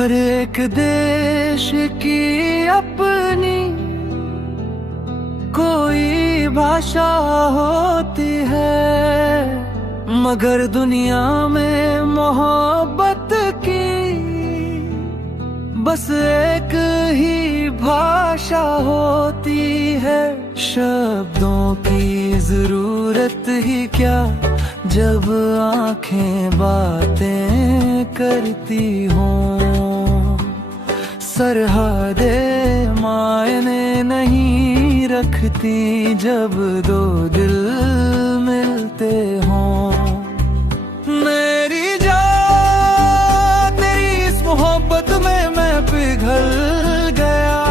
हर एक देश की अपनी कोई भाषा होती है, मगर दुनिया में मोहब्बत की बस एक ही भाषा होती है। शब्दों की जरूरत ही क्या जब आंखें बातें करती हों। सरहदें मायने नहीं रखती जब दो दिल मिलते हों। मेरी जान तेरी इस मोहब्बत में मैं पिघल गया,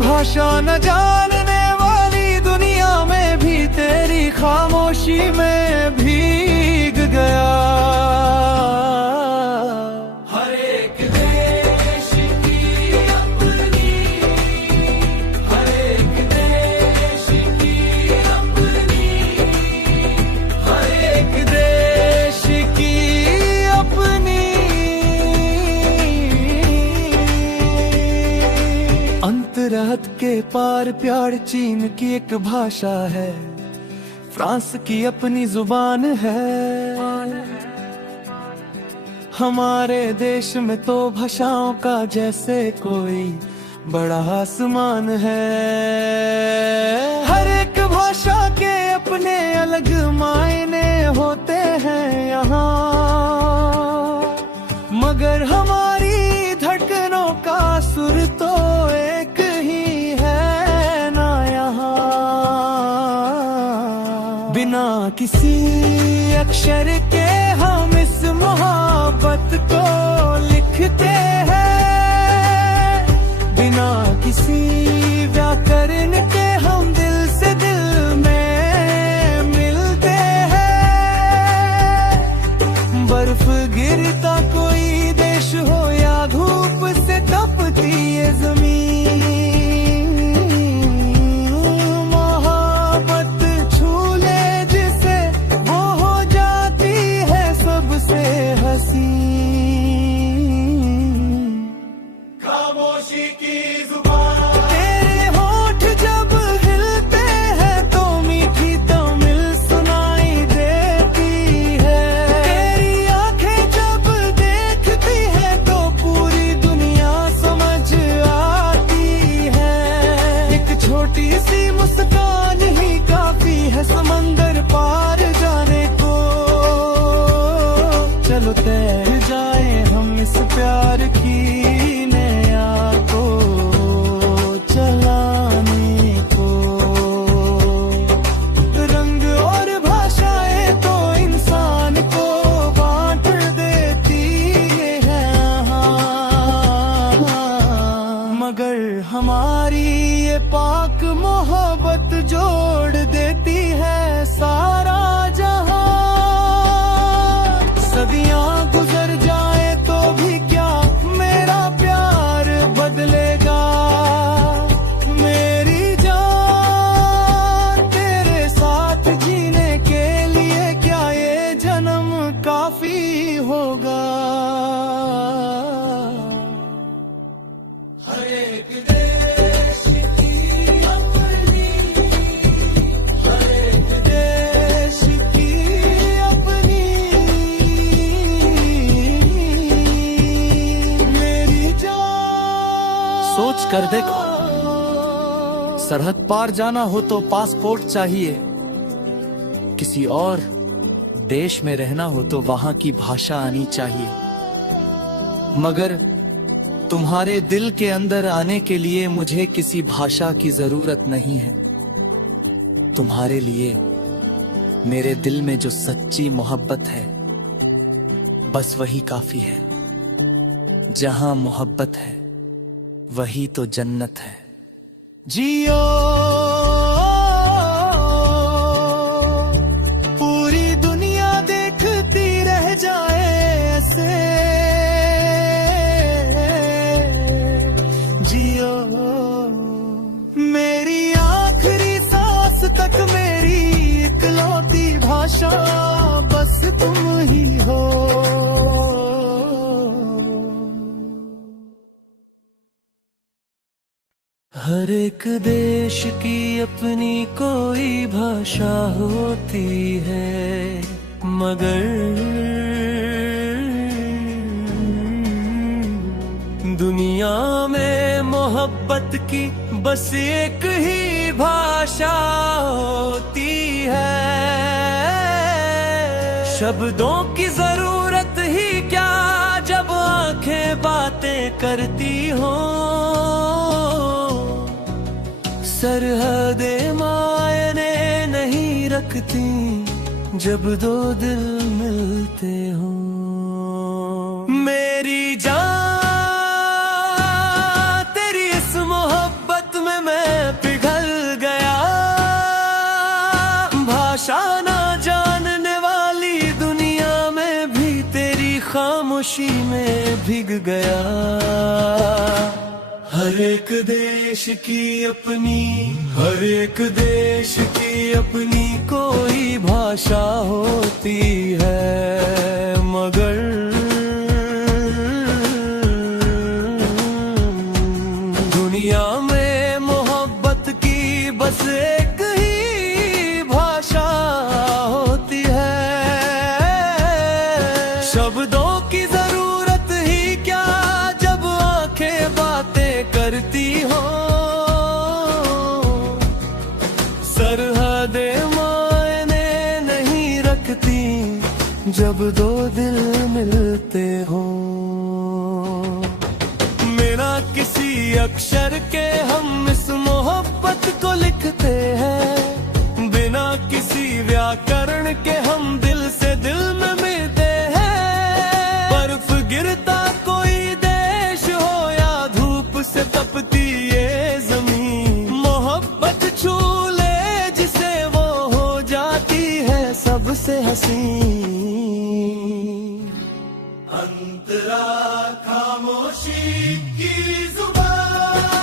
भाषा न जानने वाली दुनिया में भी तेरी खामोशी में भीग गया। हर एक देश की अपनी, हर एक देश की अपनी, हर एक देश की अपनी। अंतरहद के पार प्यार चीन की एक भाषा है, फ्रांस की अपनी जुबान है। हमारे देश में तो भाषाओं का जैसे कोई बड़ा आसमान है। हर एक भाषा के अपने अलग मायने होते हैं यहाँ, मगर हमारी धड़कनों का सुर तो एक ही है ना यहाँ। बिना किसी अक्षर के हम इस मोहब्बत को लिखते हैं, बिना किसी व्याकरण के हम दिल से दिल में मिलते हैं। बर्फ गिरता कोई देश हो या धूप से तपती ये जमीन, मोहब्बत छूले जिसे वो हो जाती है सबसे हसीन। खामोशी की जुबान तेरे होठ जब हिलते हैं तो मीठी तमिल सुनाई देती है। तेरी आंखें जब देखती है तो पूरी दुनिया समझ आती है। एक छोटी सी मुस्कान ही काफी है समंदर पार जाने को। चलो तैर जाए हम इस प्यार की नैया को चलाने को। रंग और भाषाएं तो इंसान को बांट देती है, मगर हमारी ये पाक मोहब्बत जोड़ देती है सारा जहां। सदियां गुजर जाए तो भी क्या मेरा प्यार बदलेगा। मेरी जान तेरे साथ जीने के लिए क्या ये जन्म काफी होगा। हर एक देश की अपनी, हर एक देश की अपनी। मेरी जान सोच कर देखो, सरहद पार जाना हो तो पासपोर्ट चाहिए, किसी और देश में रहना हो तो वहां की भाषा आनी चाहिए। मगर तुम्हारे दिल के अंदर आने के लिए मुझे किसी भाषा की जरूरत नहीं है। तुम्हारे लिए मेरे दिल में जो सच्ची मोहब्बत है बस वही काफी है। जहां मोहब्बत है वही तो जन्नत है। जियो पूरी दुनिया देखती रह जाए ऐसे। जियो मेरी आखिरी सांस तक मेरी इकलौती भाषा बस तुम ही हो। हर एक देश की अपनी कोई भाषा होती है, मगर दुनिया में मोहब्बत की बस एक ही भाषा होती है। शब्दों की जरूरत ही क्या जब आंखें बातें करती हो, सरहदें मायने नहीं रखती जब दो दिल मिलते हो। मेरी जान तेरी इस मोहब्बत में मैं पिघल गया, भाषा ना जानने वाली दुनिया में भी तेरी खामोशी में भीग गया। हर एक देश की अपनी, हर एक देश की अपनी कोई भाषा होती है, मगर दुनिया में मोहब्बत की बस एक ही भाषा होती है। शब्दों की जरूरत ही क्या जब आंखें बातें करती हो, सरहदें मायने नहीं रखती जब दो दिल मिलते हो। बिना किसी अक्षर के हम इस मोहब्बत को लिखते हैं, बिना किसी व्याकरण के हम दिल से दिल में मिलते हैं। बर्फ गिरता कोई देश हो या धूप से तपती ये जमीन, मोहब्बत छू ले जिसे वो हो जाती है सबसे हसीन। अंतरा खामोशी की जुबान,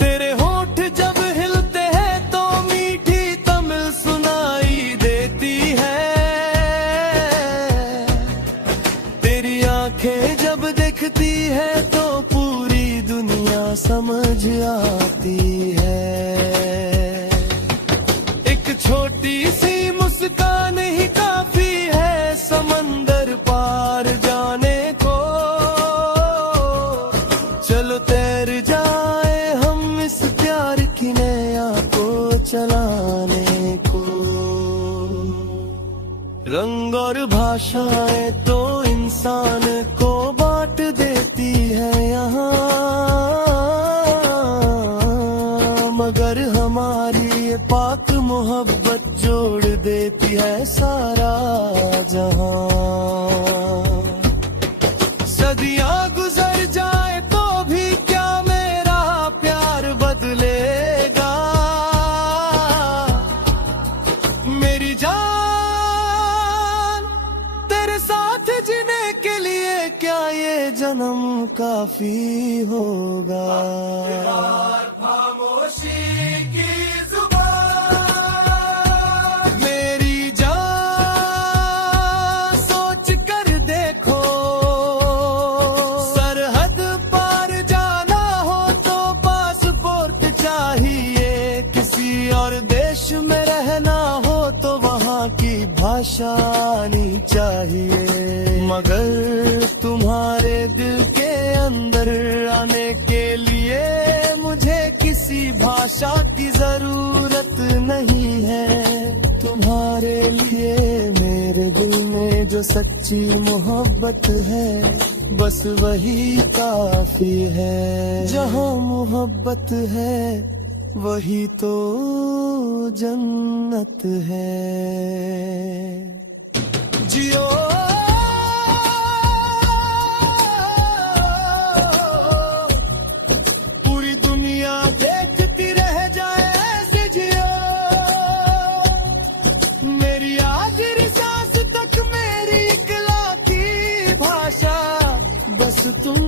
तेरे होठ जब हिलते हैं तो मीठी तमिल सुनाई देती है। तेरी आंखें जब देखती है तो पूरी दुनिया समझ आती है। एक छोटी सी मुस्कान ही काफी है समंदर पार जाने को। चलो तैर जाए हम इस प्यार की नैया को चलाने को। रंग और भाषाएं तो इंसान को बांट देती है यहाँ, मगर हमारी ये पाक मोहब्बत जोड़ देती है सारा जहां। सदियां गुजर जाए तो भी क्या मेरा प्यार बदलेगा। मेरी जान तेरे साथ जीने के लिए क्या ये जन्म काफी होगा। खामोशी की और देश में रहना हो तो वहाँ की भाषा आनी चाहिए, मगर तुम्हारे दिल के अंदर आने के लिए मुझे किसी भाषा की जरूरत नहीं है। तुम्हारे लिए मेरे दिल में जो सच्ची मोहब्बत है बस वही काफी है। जहाँ मोहब्बत है वही तो जन्नत है। जियो पूरी दुनिया देखती रह जाए ऐसे जियो। मेरी आखिरी सांस तक मेरी इकलौती भाषा बस तुम